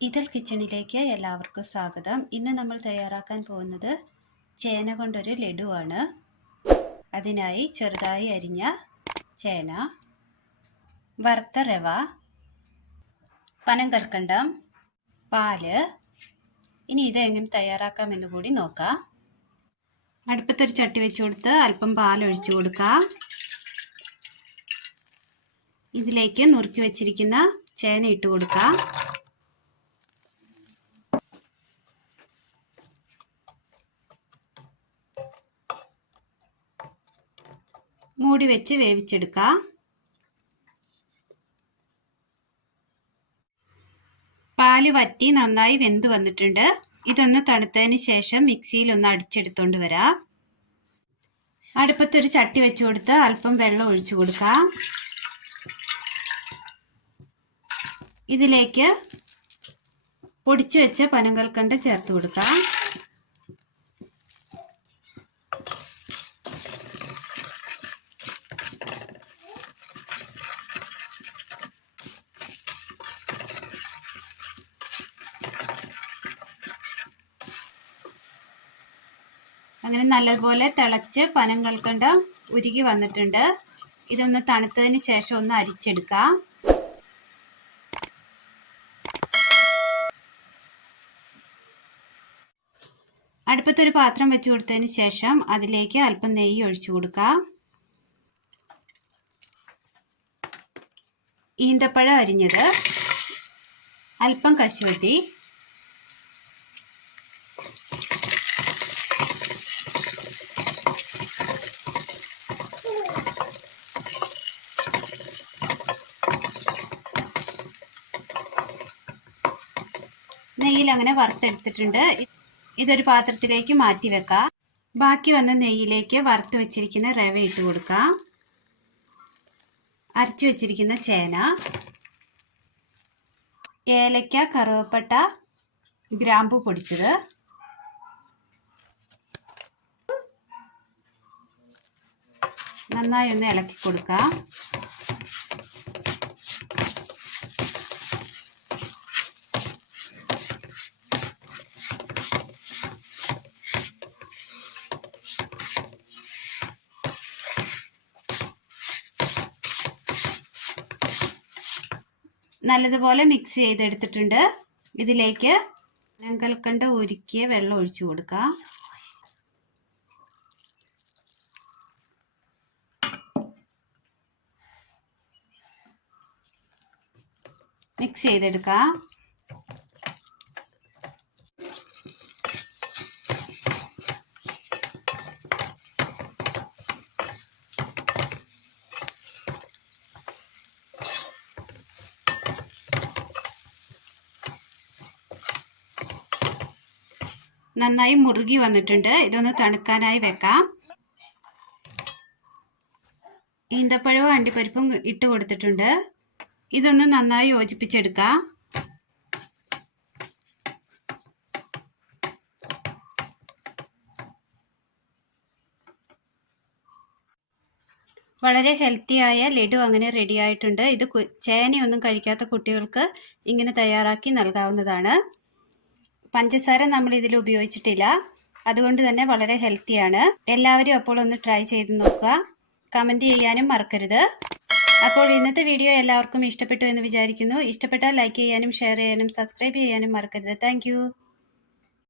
ഇതൾ കിച്ചണിലേക്ക് എല്ലാവർക്കും സ്വാഗതം. ഇന്ന് നമ്മൾ തയ്യാറാക്കാൻ പോകുന്നത് ചേന കൊണ്ടൊരു ലഡുവാണ്. അതിനായി ചെറുതായി അരിഞ്ഞ ചേന വറുത്ത റവ പനം കൽക്കണ്ടം പാൽ. ഇനി ഇത് എങ്ങനെ തയ്യാറാക്കാമെന്ന് കൂടി നോക്കാം. അടുപ്പത്തൊരു ചട്ടി വെച്ച് കൊടുത്ത് അല്പം പാലൊഴിച്ചു കൊടുക്കാം. ഇതിലേക്ക് നുറുക്കി വെച്ചിരിക്കുന്ന ചേന ഇട്ട് കൊടുക്കാം. മൂടി വെച്ച് വേവിച്ചെടുക്കാം. പാൽ വറ്റി നന്നായി വെന്ത് വന്നിട്ടുണ്ട്. ഇതൊന്ന് തണുത്തതിന് ശേഷം മിക്സിയിൽ ഒന്ന് അടിച്ചെടുത്തോണ്ട് വരാം. അടുപ്പത്തൊരു ചട്ടി വെച്ച് കൊടുത്ത് അല്പം വെള്ളം ഒഴിച്ചു കൊടുക്കാം. ഇതിലേക്ക് പൊടിച്ചു വെച്ച പനങ്കൽക്കണ്ട ചേർത്ത് കൊടുക്കാം. അങ്ങനെ നല്ലതുപോലെ തിളച്ച് പനം കൽക്കണ്ട ഉരുകി വന്നിട്ടുണ്ട്. ഇതൊന്ന് തണുത്തതിന് ശേഷം ഒന്ന് അരിച്ചെടുക്കാം. അടുപ്പത്തൊരു പാത്രം വെച്ച് കൊടുത്തതിന് ശേഷം അതിലേക്ക് അല്പം നെയ്യ് ഒഴിച്ചു കൊടുക്കാം. ഈന്തപ്പഴം അരിഞ്ഞത് അല്പം കശുവത്തി നെയ്യിൽ അങ്ങനെ വറുത്തെടുത്തിട്ടുണ്ട്. ഇതൊരു പാത്രത്തിലേക്ക് മാറ്റി വെക്കാം. ബാക്കി വന്ന നെയ്യിലേക്ക് വറുത്ത് വെച്ചിരിക്കുന്ന റവ ഇട്ട് കൊടുക്കാം. അരച്ചു വെച്ചിരിക്കുന്ന ചേന. ഏലക്ക കറുവപ്പട്ട ഗ്രാമ്പു പൊടിച്ചത്. നന്നായി ഒന്ന് ഇളക്കി കൊടുക്കാം. നല്ലതുപോലെ മിക്സ് ചെയ്തെടുത്തിട്ടുണ്ട്. ഇതിലേക്ക് കൽക്കണ്ട ഉരുക്കിയ വെള്ളം ഒഴിച്ചു കൊടുക്കാം. മിക്സ് ചെയ്തെടുക്കാം. നന്നായി മുറുകി വന്നിട്ടുണ്ട്. ഇതൊന്ന് തണുക്കാനായി വെക്കാം. ഈന്തപ്പഴവും അണ്ടിപ്പരിപ്പും ഇട്ട് കൊടുത്തിട്ടുണ്ട്. ഇതൊന്ന് നന്നായി യോജിപ്പിച്ചെടുക്കാം. വളരെ ഹെൽത്തിയായ ലഡു അങ്ങനെ റെഡി ആയിട്ടുണ്ട്. ഇത് ചേനയൊന്നും കഴിക്കാത്ത കുട്ടികൾക്ക് ഇങ്ങനെ തയ്യാറാക്കി നൽകാവുന്നതാണ്. പഞ്ചസാര നമ്മൾ ഇതിൽ ഉപയോഗിച്ചിട്ടില്ല. അതുകൊണ്ട് തന്നെ വളരെ ഹെൽത്തിയാണ് എല്ലാവരും അപ്പോൾ ഒന്ന് ട്രൈ ചെയ്ത് നോക്കുക. കമന്റ് ചെയ്യാനും മറക്കരുത്. അപ്പോൾ ഇന്നത്തെ വീഡിയോ എല്ലാവർക്കും ഇഷ്ടപ്പെട്ടു എന്ന് വിചാരിക്കുന്നു. ഇഷ്ടപ്പെട്ടാൽ ലൈക്ക് ചെയ്യാനും ഷെയർ ചെയ്യാനും സബ്സ്ക്രൈബ് ചെയ്യാനും മറക്കരുത്. താങ്ക്